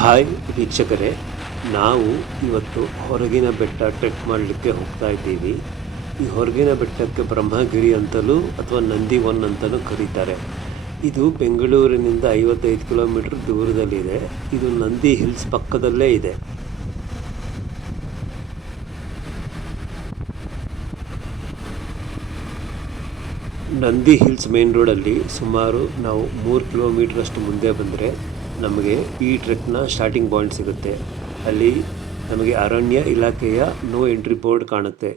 Hi ವೀಕ್ಷಕರೇ, ನಾವು ಇವತ್ತು ಹೊರಗಿನ ಬೆಟ್ಟ ಟ್ರೆಕ್ ಮಾಡಲಿಕ್ಕೆ ಹೋಗ್ತಾ ಇದ್ದೀವಿ. ಈ ಹೊರಗಿನ ಬೆಟ್ಟಕ್ಕೆ ಬ್ರಹ್ಮಗಿರಿ ಅಂತಲೂ ಅಥವಾ ನಂದಿ ಒನ್ ಅಂತಲೂ ಕರೀತಾರೆ. ಇದು ಬೆಂಗಳೂರಿನಿಂದ 55 ಕಿಲೋಮೀಟರ್ ದೂರದಲ್ಲಿದೆ. ಇದು ನಂದಿ ಹಿಲ್ಸ್ ಪಕ್ಕದಲ್ಲೇ ಇದೆ. ನಂದಿ ಹಿಲ್ಸ್ ಮೇನ್ ರೋಡಲ್ಲಿ ಸುಮಾರು ನಾವು 3 ಕಿಲೋಮೀಟ್ರಷ್ಟು ಮುಂದೆ ಬಂದರೆ ನಮಗೆ ಈ ಟ್ರೆಕ್ನ ಸ್ಟಾರ್ಟಿಂಗ್ ಪಾಯಿಂಟ್ ಸಿಗುತ್ತೆ. ಅಲ್ಲಿ ನಮಗೆ ಅರಣ್ಯ ಇಲಾಖೆಯ ನೋ ಎಂಟ್ರಿ ಬೋರ್ಡ್ ಕಾಣುತ್ತೆ.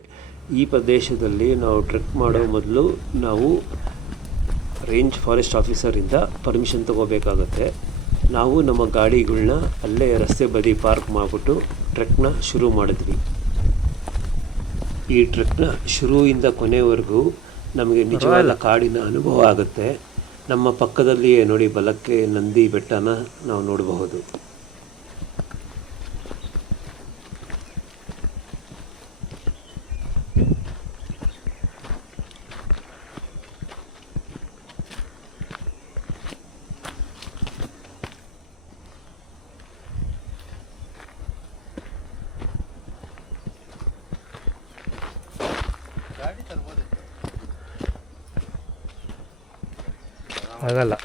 ಈ ಪ್ರದೇಶದಲ್ಲಿ ನಾವು ಟ್ರೆಕ್ ಮಾಡೋ ಮೊದಲು ನಾವು ರೇಂಜ್ ಫಾರೆಸ್ಟ್ ಆಫೀಸರಿಂದ ಪರ್ಮಿಷನ್ ತೊಗೋಬೇಕಾಗತ್ತೆ. ನಾವು ನಮ್ಮ ಗಾಡಿಗಳನ್ನ ಅಲ್ಲೇ ರಸ್ತೆ ಬದಿ ಪಾರ್ಕ್ ಮಾಡಿಬಿಟ್ಟು ಟ್ರೆಕ್ನ ಶುರು ಮಾಡಿದ್ವಿ. ಈ ಟ್ರೆಕ್ನ ಶುರುವಿಂದ ಕೊನೆವರೆಗೂ ನಮಗೆ ನಿಜವಾದ ಕಾಡಿನ ಅನುಭವ ಆಗುತ್ತೆ. ನಮ್ಮ ಪಕ್ಕದಲ್ಲಿಯೇ ನೋಡಿ, ಬಲಕ್ಕೆ ನಂದಿ ಬೆಟ್ಟನ ನಾವು ನೋಡಬಹುದು. ಆಗಲ್ಲ.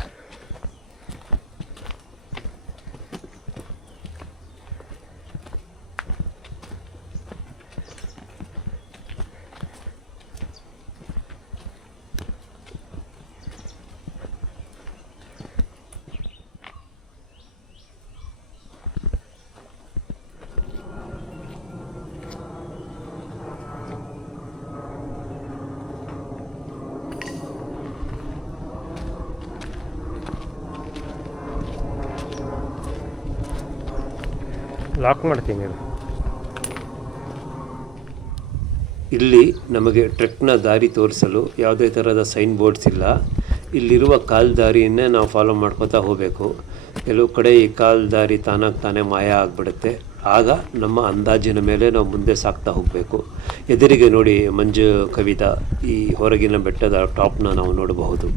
ಲಾಕ್ ಮಾಡ್ತೀನಿ. ಇಲ್ಲಿ ನಮಗೆ ಟ್ರೆಕ್ನ ದಾರಿ ತೋರಿಸಲು ಯಾವುದೇ ಥರದ ಸೈನ್ ಬೋರ್ಡ್ಸ್ ಇಲ್ಲ. ಇಲ್ಲಿರುವ ಕಾಲು ದಾರಿಯನ್ನೇ ನಾವು ಫಾಲೋ ಮಾಡ್ಕೋತಾ ಹೋಗಬೇಕು. ಕೆಲವು ಕಡೆ ಈ ಕಾಲು ದಾರಿ ತಾನೇ ಮಾಯ ಆಗಿಬಿಡುತ್ತೆ. ಆಗ ನಮ್ಮ ಅಂದಾಜಿನ ಮೇಲೆ ನಾವು ಮುಂದೆ ಸಾಗ್ತಾ ಹೋಗಬೇಕು. ಎದುರಿಗೆ ನೋಡಿ, ಮಂಜು ಕವಿದ ಈ ಹೊರಗಿನ ಬೆಟ್ಟದ ಟಾಪ್ನ ನಾವು ನೋಡಬಹುದು.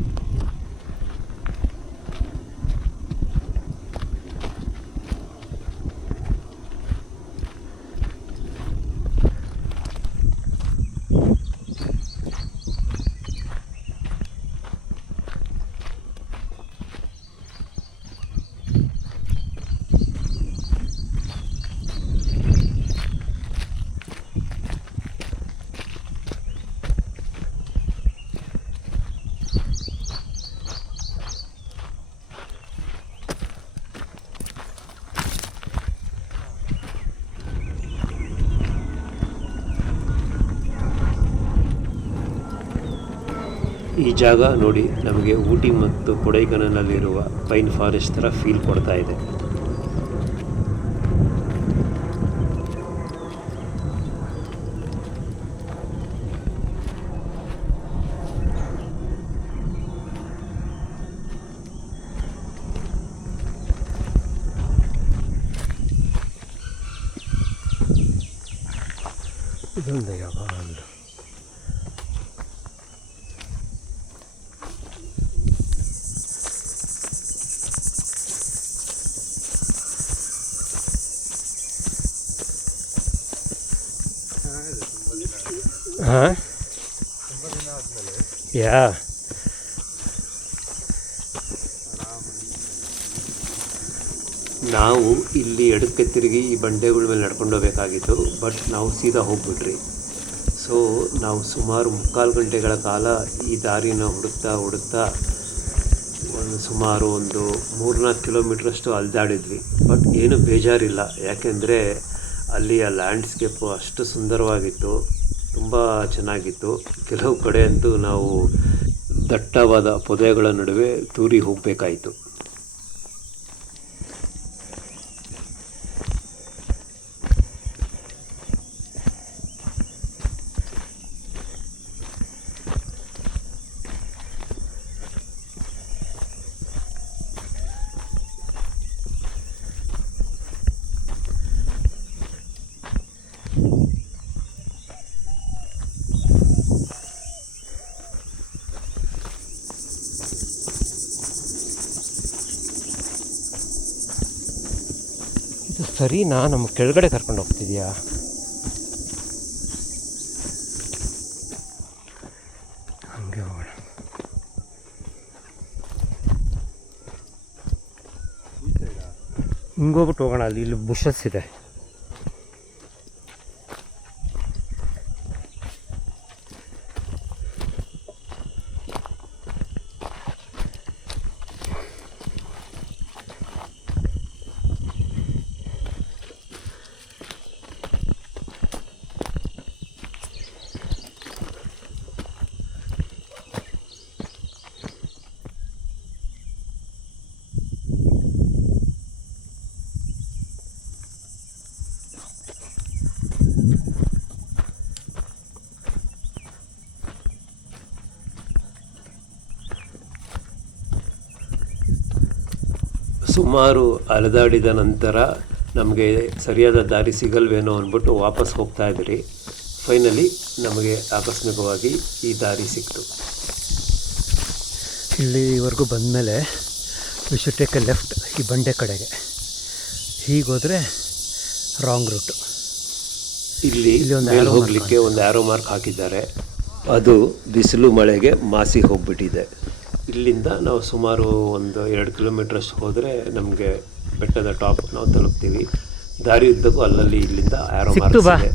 ಈ ಜಾಗ ನೋಡಿ, ನಮಗೆ ಊಟಿ ಮತ್ತು ಕೊಡೈಕನಲ್ಲಿರುವ ಪೈನ್ ಫಾರೆಸ್ಟ್ ಥರ ಫೀಲ್ ಕೊಡ್ತಾ ಇದೆ. ಇದೊಂದು ಯಾವ ಒಂದು ಹಾಂ ಯಾ ನಾವು ಇಲ್ಲಿ ಎಡಕ್ಕೆ ತಿರುಗಿ ಈ ಬಂಡೆಗಳ ಮೇಲೆ ನಡ್ಕೊಂಡು ಹೋಗಬೇಕಾಗಿತ್ತು. ಬಟ್ ನಾವು ಸೀದಾ ಹೋಗ್ಬಿಟ್ರಿ. ಸೊ ನಾವು ಸುಮಾರು 3/4 ಗಂಟೆಗಳ ಕಾಲ ಈ ದಾರಿನ ಹುಡುಕ್ತಾ ಸುಮಾರು 3-4 ಕಿಲೋಮೀಟ್ರಷ್ಟು ಅಲ್ದಾಡಿದ್ವಿ. ಬಟ್ ಏನು ಬೇಜಾರಿಲ್ಲ, ಯಾಕೆಂದರೆ ಅಲ್ಲಿಯ ಲ್ಯಾಂಡ್ಸ್ಕೇಪು ಅಷ್ಟು ಸುಂದರವಾಗಿತ್ತು, ತುಂಬ ಚೆನ್ನಾಗಿತ್ತು. ಕೆಲವು ಕಡೆ ಅಂತೂ ನಾವು ದಟ್ಟವಾದ ಪೊದೆಗಳ ನಡುವೆ ತೂರಿ ಹೋಗಬೇಕಾಯಿತು. ಇದು ಸರಿನಾ? ನಮ್ಮ ಕೆಳಗಡೆ ಕರ್ಕೊಂಡು ಹೋಗ್ತಿದ್ಯಾ? ಹಂಗೆ ಹೋಗೋಣ. ಹಿಂಗೋಗ್ಬಿಟ್ಟು ಹೋಗೋಣ. ಇಲ್ಲಿ ಬುಷಸ್ ಇದೆ. ಸುಮಾರು ಅಲೆದಾಡಿದ ನಂತರ ನಮಗೆ ಸರಿಯಾದ ದಾರಿ ಸಿಗಲ್ವೇನೋ ಅಂದ್ಬಿಟ್ಟು ವಾಪಸ್ ಹೋಗ್ತಾ ಇದ್ರಿ. ಫೈನಲಿ ನಮಗೆ ಆಕಸ್ಮಿಕವಾಗಿ ಈ ದಾರಿ ಸಿಕ್ತು. ಇಲ್ಲಿವರೆಗೂ ಬಂದಮೇಲೆ we should take A left ಈ ಬಂಡೆ ಕಡೆಗೆ. ಹೀಗೋದ್ರೆ ರಾಂಗ್ ರೂಟು. ಇಲ್ಲಿ ಮೇಲೆ ಹೋಗಲಿಕ್ಕೆ ಒಂದು ಆ್ಯರೋ ಮಾರ್ಕ್ ಹಾಕಿದ್ದಾರೆ. ಅದು ಬಿಸಿಲು ಮಳೆಗೆ ಮಾಸಿ ಹೋಗ್ಬಿಟ್ಟಿದೆ. ಇಲ್ಲಿಂದ ನಾವು ಸುಮಾರು ಒಂದು 2 ಕಿಲೋಮೀಟ್ರಷ್ಟು ಹೋದರೆ ನಮಗೆ ಬೆಟ್ಟದ ಟಾಪ್ ನಾವು ತಲುಪ್ತೀವಿ. ದಾರಿ ಉದ್ದಕ್ಕೂ ಅಲ್ಲಲ್ಲಿ ಇಲ್ಲಿಂದ ಆ್ಯರೋ ಮಾರ್ಕ್ಸ್ ಇದೆ.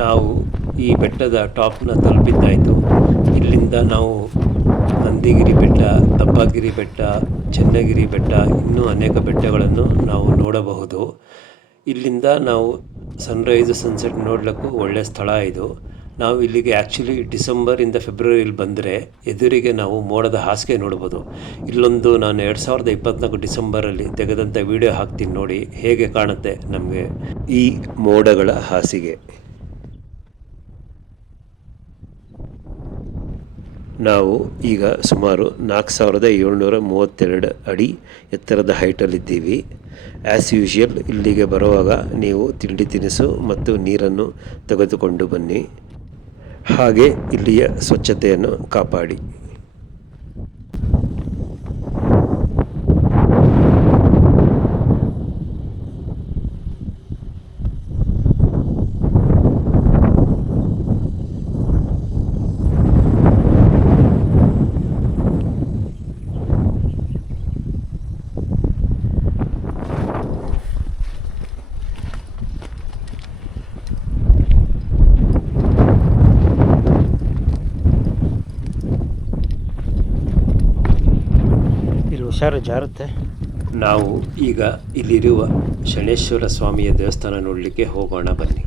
ನಾವು ಈ ಬೆಟ್ಟದ ಟಾಪ್ನ ತಲುಪಿದ್ದಾಯಿತು. ಇಲ್ಲಿಂದ ನಾವು ನಂದಿಗಿರಿ ಬೆಟ್ಟ, ತಪ್ಪಗಿರಿ ಬೆಟ್ಟ, ಚೆನ್ನಗಿರಿ ಬೆಟ್ಟ, ಇನ್ನೂ ಅನೇಕ ಬೆಟ್ಟಗಳನ್ನು ನಾವು ನೋಡಬಹುದು. ಇಲ್ಲಿಂದ ನಾವು ಸನ್ರೈಸ್ ಸನ್ಸೆಟ್ ನೋಡಲಿಕ್ಕೂ ಒಳ್ಳೆಯ ಸ್ಥಳ ಇದು. ನಾವು ಇಲ್ಲಿಗೆ ಆ್ಯಕ್ಚುಲಿ ಡಿಸೆಂಬರಿಂದ ಫೆಬ್ರವರಿಲಿ ಬಂದರೆ ಎದುರಿಗೆ ನಾವು ಮೋಡದ ಹಾಸಿಗೆ ನೋಡ್ಬೋದು. ಇಲ್ಲೊಂದು ನಾನು 2024 ಡಿಸೆಂಬರಲ್ಲಿ ತೆಗೆದಂಥ ವಿಡಿಯೋ ಹಾಕ್ತೀನಿ ನೋಡಿ, ಹೇಗೆ ಕಾಣುತ್ತೆ ನಮಗೆ ಈ ಮೋಡಗಳ ಹಾಸಿಗೆ. ನಾವು ಈಗ ಸುಮಾರು 4732 ಅಡಿ ಎತ್ತರದ ಹೈಟಲ್ಲಿದ್ದೀವಿ. ಆ್ಯಸ್ ಯೂಶುವಲ್ ಇಲ್ಲಿಗೆ ಬರುವಾಗ ನೀವು ತಿಂಡಿ ತಿನಿಸು ಮತ್ತು ನೀರನ್ನು ತೆಗೆದುಕೊಂಡು ಬನ್ನಿ. ಹಾಗೆ ಇಲ್ಲಿಯ ಸ್ವಚ್ಛತೆಯನ್ನು ಕಾಪಾಡಿ. ಹುಷಾರು ಜಾರುತ್ತೆ. ನಾವು ಈಗ ಇಲ್ಲಿರುವ ಶನೇಶ್ವರ ಸ್ವಾಮಿಯ ದೇವಸ್ಥಾನ ನೋಡಲಿಕ್ಕೆ ಹೋಗೋಣ ಬನ್ನಿ.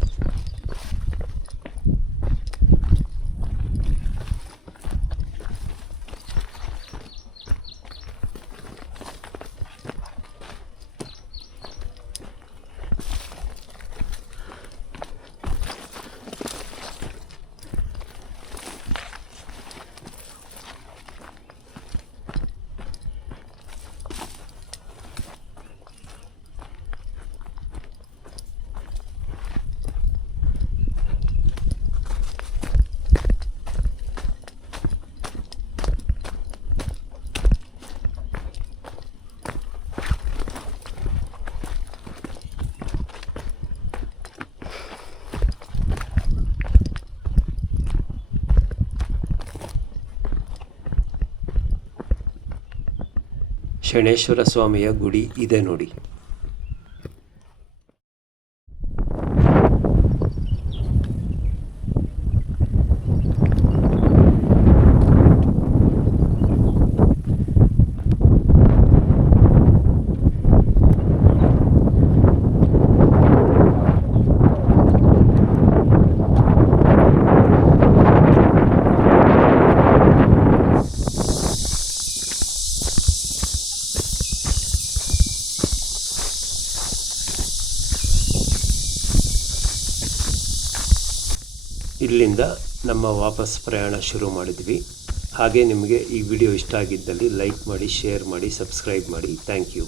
ಶನೇಶ್ವರ ಸ್ವಾಮಿಯ ಗುಡಿ ಇದೆ ನೋಡಿ. ಇಲ್ಲಿಂದ ನಮ್ಮ ವಾಪಸ್ ಪ್ರಯಾಣ ಶುರು ಮಾಡಿದ್ವಿ. ಹಾಗೆ ನಿಮಗೆ ಈ ವಿಡಿಯೋ ಇಷ್ಟ ಆಗಿದ್ದಲ್ಲಿ ಲೈಕ್ ಮಾಡಿ, ಶೇರ್ ಮಾಡಿ, ಸಬ್ಸ್ಕ್ರೈಬ್ ಮಾಡಿ. Thank you.